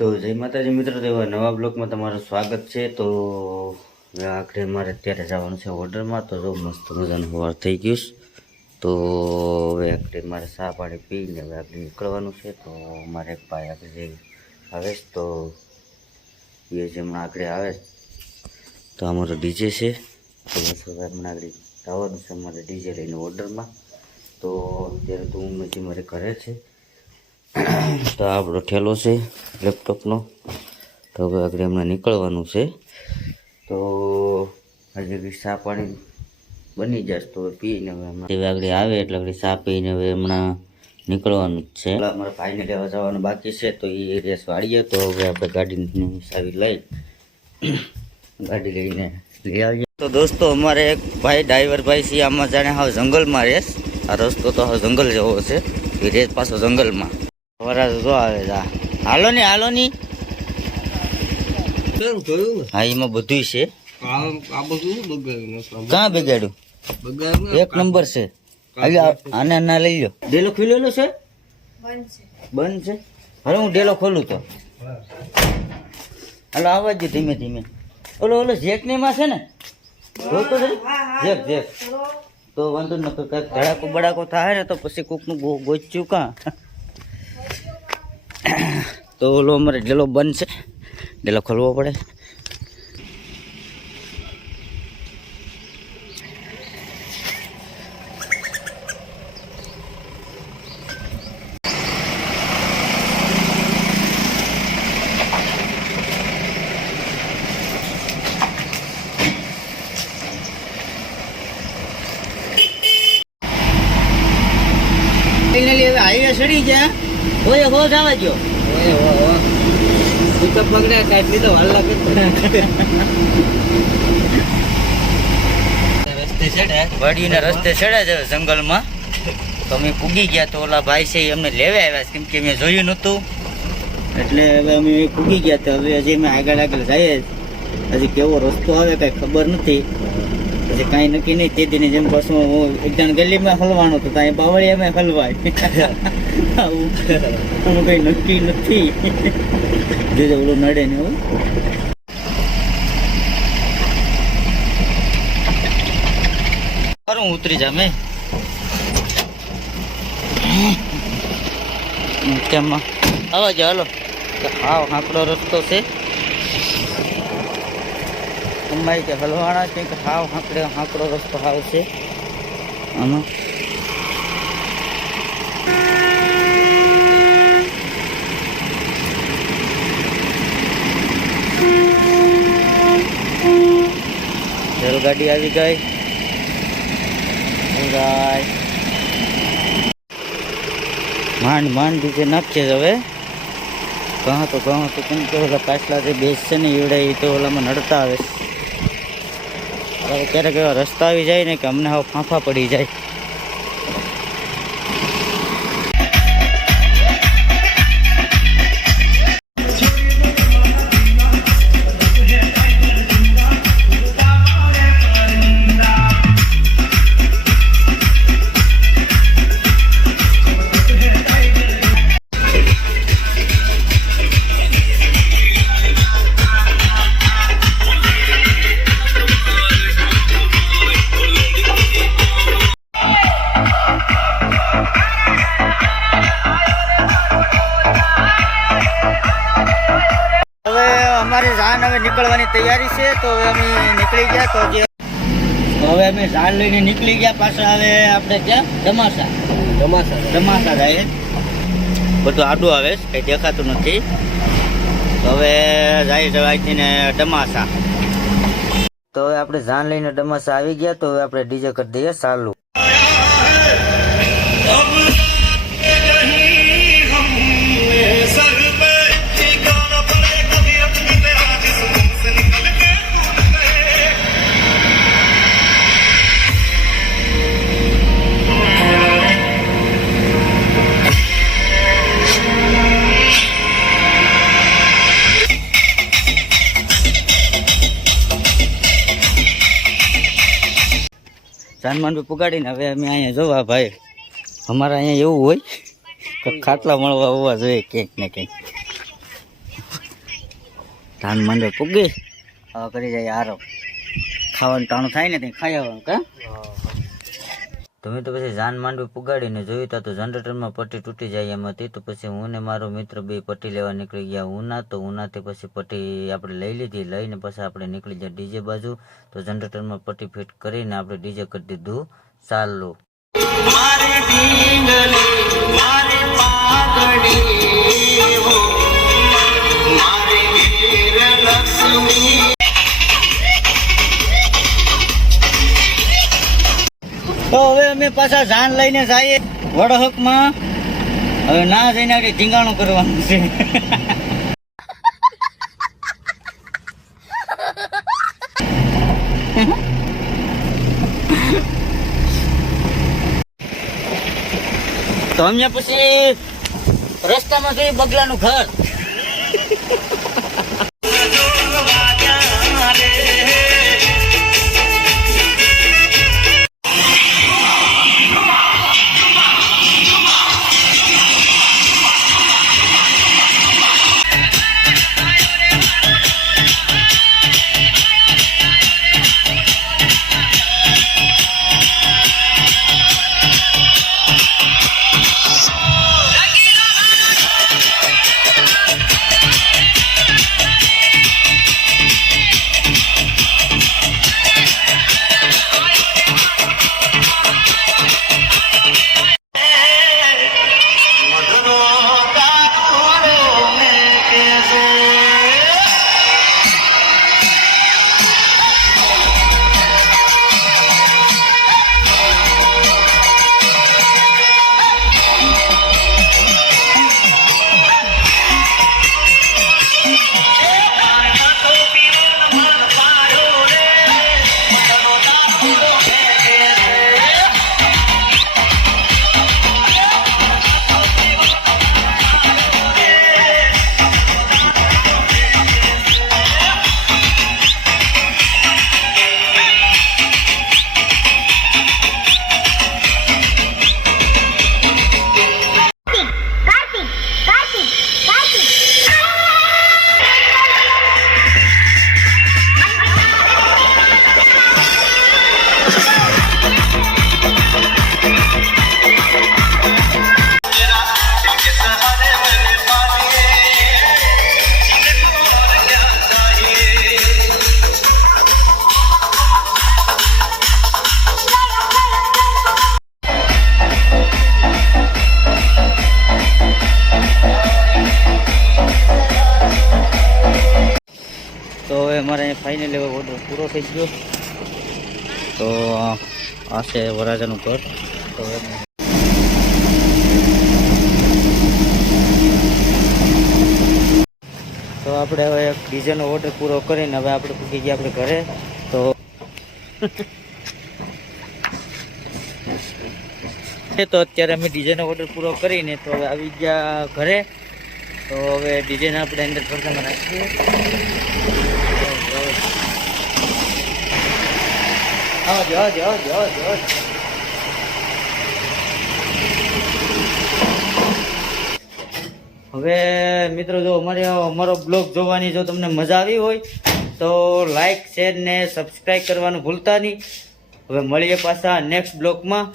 તો જય માતાજી મિત્રો, તેવા નવા બ્લોગમાં તમારું સ્વાગત છે। તો આખરે મારે અત્યારે જવાનું છે ઓર્ડરમાં। તો જો મસ્ત મજાનું સવાર થઈ ગયું। તો હવે આખરે મારે ચા પાણી પીને હવે આગળ નીકળવાનું છે। તો મારે એક ભાઈ આગળ જે આવે તો એ જે હમણાં આગળ આવે તો અમારો ડીજે છે। તો બસ હવે હમણાં આગળ જવાનું છે અમારે ડીજે લઈને ઓર્ડરમાં। તો અત્યારે તો હું હજી મારે ઘરે છે। તો આપણો ઠેલો છે લેપટોપનો। તો હવે આગળ હમણાં નીકળવાનું છે। તો આજે ચા પાણી બની જશે તો પીને હવે હમણાં આગળ આવે એટલે આગળ ચા પીને હવે હમણાં નીકળવાનું જ છે। અમારા ભાઈને લેવા જવાનું બાકી છે તો એ રેસ વાળીએ। તો હવે આપણે ગાડીની ચાવી લઈ ગાડી લઈને લઈ આવીએ। તો દોસ્તો અમારે એક ભાઈ ડ્રાઈવર ભાઈ છે, આમાં જાણે હાવ જંગલમાં રેસ। આ રસ્તો તો હાવ જંગલ જેવો છે, એ રેસ પાછો જંગલમાં વરાજ જો આવે જા હાલો ની હા એમાં બધું છે। ક્યાં બગાડ્યું? એક નંબર છે। આને ના લઈ લો। ડેલો ખુલેલો છે? બંધ છે। હવે હું ડેલો ખોલું તો હાલો આવવા જ ધીમે ધીમે। ઓલો જેક ની માં છે ને જોતો જેક તો વાંધો ન કઈક ધડાકો બડાકો થાય ને તો પછી કોકનું ગોચ્યું કાં। તો ઓલો અમારે ડેલો બંધ છે, ડેલો ખોલવો પડે। ફાઇનલી હવે હાઈવે ચડી ગયા। હોય હો જવા દો પિકઅપ પકડ્યા કાઢ લીધો હાલ લાગે રસ્તે ચડ્યા વાડીના રસ્તે ચડ્યા છે જંગલમાં। તો અમે પૂગી ગયા। તો ઓલા ભાઈ છે એ અમને લેવા આવ્યા કેમ કે મેં જોયું નહોતું એટલે હવે અમે પૂગી ગયા। તો હવે હજી અમે આગળ જઈએ। હજી કેવો રસ્તો આવે કાંઈ ખબર નથી, હજી કાંઈ નક્કી નહીં। તે દીની જેમ પાછું હું એકદમ ગલીમાં હલવાનો તો ત્યાં બાવળિયામાં હલવાય આવું કંઈ નક્કી નથી। જોજો ઓલું નડે ને એવું હું ઉતરી જા મેં કેમાં આવા જાવ હાલો। હાવ હાંકડો રસ્તો છે, અમારી કે હલવાણા છે કે હાવ હાંકડો રસ્તો હાવ છે આનો। રેલગાડી આવી ગઈ માંડ દીધે નાખશે હવે કહા તો કેમ કે ઓલા પાછલા જે બેસ છે ને એવડે એ તો ઓલામાં નડતા આવે। ક્યારેક એવા રસ્તા આવી જાય ને કે અમને હવે ફાંફા પડી જાય। અમારી જાન હવે નીકળવાની તૈયારી છે। તો હવે અમે નીકળી ગયા। તો હવે અમે જાન લઈને નીકળી ગયા પાછા। હવે આપણે ક્યાં ધમાસા જાય, બધું આડું આવે કંઈ દેખાતું નથી। તો હવે જાય જવાયથી ને ધમાસા। તો હવે આપણે જાન લઈને ધમાસા આવી ગયા। તો હવે આપણે ડીજે કરી દઈએ ચાલુ। જાનમાન બી પુગાડીને હવે અમે અહીંયા જોવા ભાઈ અમારા અહીંયા એવું હોય કે ખાટલા મળવા હોવા જોઈએ ક્યાંક ને ક્યાંક। ધાન માંડવે પૂગી હવે કરી જાય આરો ખાવાનું ટાણું થાય ને ત્યાં ખાઈ આવવાનું કા તમે તો પછી જાન માંડવી પુગાડીને જોયું તા તો જનરેટરમાં પટ્ટી તૂટી જાય એમ હતી તો પછી હું ને મારો મિત્ર બે પટ્ટી લેવા નીકળી ગયા ઉના તો ઉનાથી પછી પટ્ટી આપણે લઈ લીધી લઈને પછી આપણે નીકળી ગયા ડીજે બાજુ તો જનરેટરમાં પટ્ટી ફિટ કરીને આપણે ડીજે કરી દીધું ચાલુ તો હવે અમે પાછા જાન લઈને જઈએ વડહકમાં હવે ના જઈને આપણે ઢીંગાણું કરવાનું છે તો અમે પછી રસ્તામાં જોયું બગલાનું ઘર તો હવે અમારે ફાઇનલ એવો ઓર્ડર પૂરો થઈ ગયો તો આ છે વરાજાનું ઘર તો આપણે હવે ડીજેનો ઓર્ડર પૂરો કરીને હવે આપણે પૂકી ગયા આપણે ઘરે તો અત્યારે અમે ડીજેનો ઓર્ડર પૂરો કરીને તો હવે આવી ગયા ઘરે તો હવે ડીજેને આપણે અંદર પડદામાં રાખીએ હવે મિત્રો જો અમારો બ્લોગ જોવાની જો તમને મજા આવી હોય તો લાઈક શેર ને સબસ્ક્રાઈબ કરવાનું ભૂલતા નહીં હવે મળીએ પાછા નેક્સ્ટ બ્લોગમાં